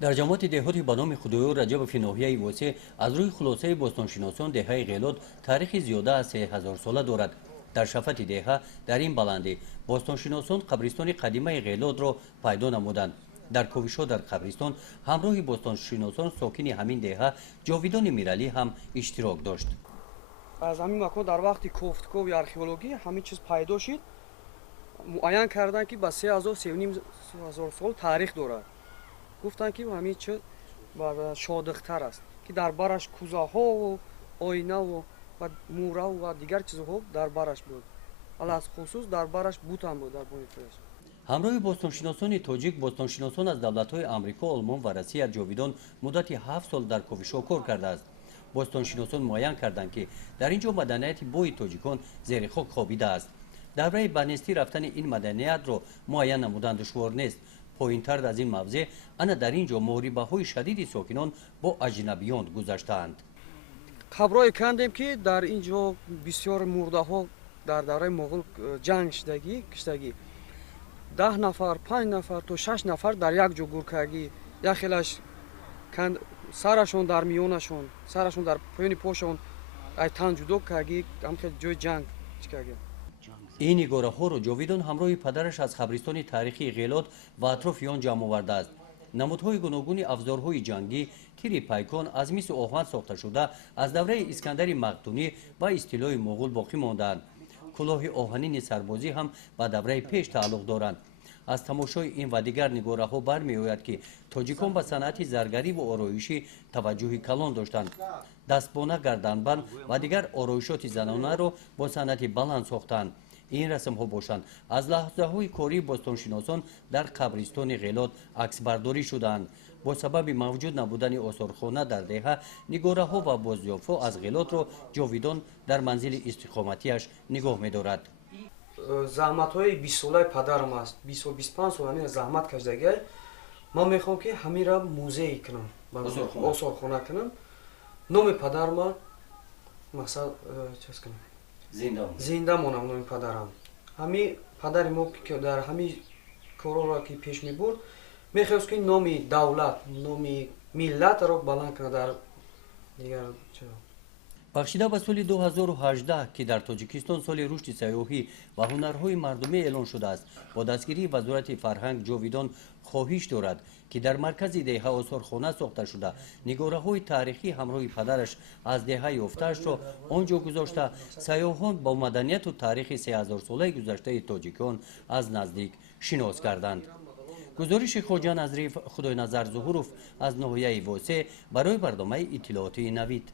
در جماعت دهاتی به نام خدایو رجب ناحیه واسه از روی خلاصه باستانشناسان دهه غیلات تاریخی زیاده از 3000 ساله دارد. در شفت دهه در این بلندی باستانشناسان قبرستان قدیمه غیلات را پیدا نمودند. در کوشش در قبرستان همراه باستانشناسان ساکن همین دهه جاویدان میرالی هم اشتراک داشت. از همین مکان در وقت کوفتکو یا археологی همین چیز پیدا شد. معین کردن که با 3000 سال تاریخ دارد. گفتن که همین چه شادختر است که در برش کوزه‌ها و آینه و موره و دیگر چیزها در برش بود. از خصوص در برش بوت هم بود در بویتش. همراه باستانشناسان تاجیک باستانشناسان از دولت‌های آمریکا، آلمان و روسیه جاویدان مدت 7 سال در کوشش کار کرده است. باستانشناسان معین کردند که در اینجا مدنیت بوی تاجیکان زیر خاک خوابیده است. درباره بنستی رفتن این مدنیت را معین نمودن دشوار نیست. پایین‌تر از این موضع انا در اینجا محاربه‌های شدید ساکنان با اجنبیان گذشته‌اند. خبرای کندیم که در اینجا بسیار مرده ها در دوره مغول جنگ شدگی کشتگی 10 نفر 5 نفر تا 6 نفر در یک جا گور کردگی یا خیلیش سرشون در میونشون سرشون در پایین پاشون ای تن جدا کردگی هم خیلی جای جنگ کردگی. این نگاره‌ها را جاویدان همراه پدرش از قبرستان تاریخی غیلات و اطراف آن جمع آورده است. نمودهای گوناگون افزارهای جنگی، تیر پیکان از مس آهن ساخته شده از دوره اسکندر مقدونی و استیلای مغول باقی ماندند. کلاه آهنین سربازی هم به دوره پیش تعلق دارند. از تماشای این و دیگر نگاره‌ها برمی‌آید که تاجیکان به صنعت زرگری و آرایشی توجه کلان داشتند. دستبانه، گردنبند و دیگر آرایشات زنانه را با صنعت بلند ساختند. این رسم ها باشند از لحظه های کاری باستانشناسان در قبرستان غیلات عکس برداری شدند. با سبب موجود نبودن آثارخانه در دهه نگاره ها و بازیافت از غیلات را جاویدان در منزل استقامتیش نگاه می‌دارد. زحمت های 20 ساله پدرم است 20-25 سال همین زحمت کشیدگی من میخوام که همین را موزه کنم آثارخانه کنم نام پدرم مثلا چیز کنم زنده مونم نام پدرم همین پدر ما که در همین کارا را که پیش میبرد میخواست که نام دولت نام ملت را بلند کنه در دیگر چرا بخشیده به سال 2018 که در تاجیکستان سال رشد سیاحی و هنرهای مردمی اعلان شده است، با دستگیری وزارت فرهنگ جاویدان خواهش دارد که در مرکز دهه آثارخانه ساخته شده نگاره‌های تاریخی همراه پدرش از دهه یافته‌اش را آنجا گذاشته سیاحان با مدنیت و تاریخ 3000 ساله گذشته تاجیکان از نزدیک شناس کردند. گزارش خواجه نظریف خدای نظر ظهوروف از ناحیه واسه برای برنامه اطلاعاتی نوید.